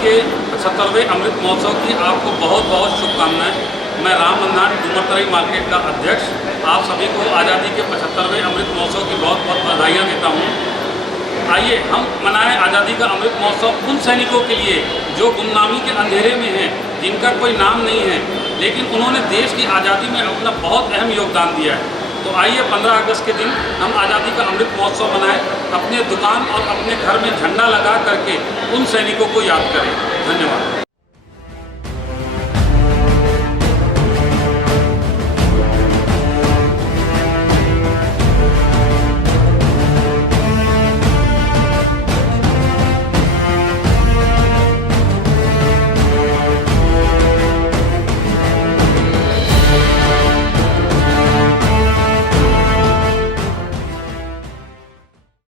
के 75वें अमृत महोत्सव की आपको बहुत बहुत शुभकामनाएं। मैं राम मंदान डूमरतराई मार्केट का अध्यक्ष आप सभी को आज़ादी के 75वें अमृत महोत्सव की बहुत बहुत बधाइयाँ देता हूँ। आइए हम मनाएं आज़ादी का अमृत महोत्सव उन सैनिकों के लिए जो गुमनामी के अंधेरे में हैं, जिनका कोई नाम नहीं है, लेकिन उन्होंने देश की आज़ादी में अपना बहुत अहम योगदान दिया है। तो आइए 15 अगस्त के दिन हम आज़ादी का अमृत महोत्सव मनाएं, अपने दुकान और अपने घर में झंडा लगा करके उन सैनिकों को याद करें। धन्यवाद।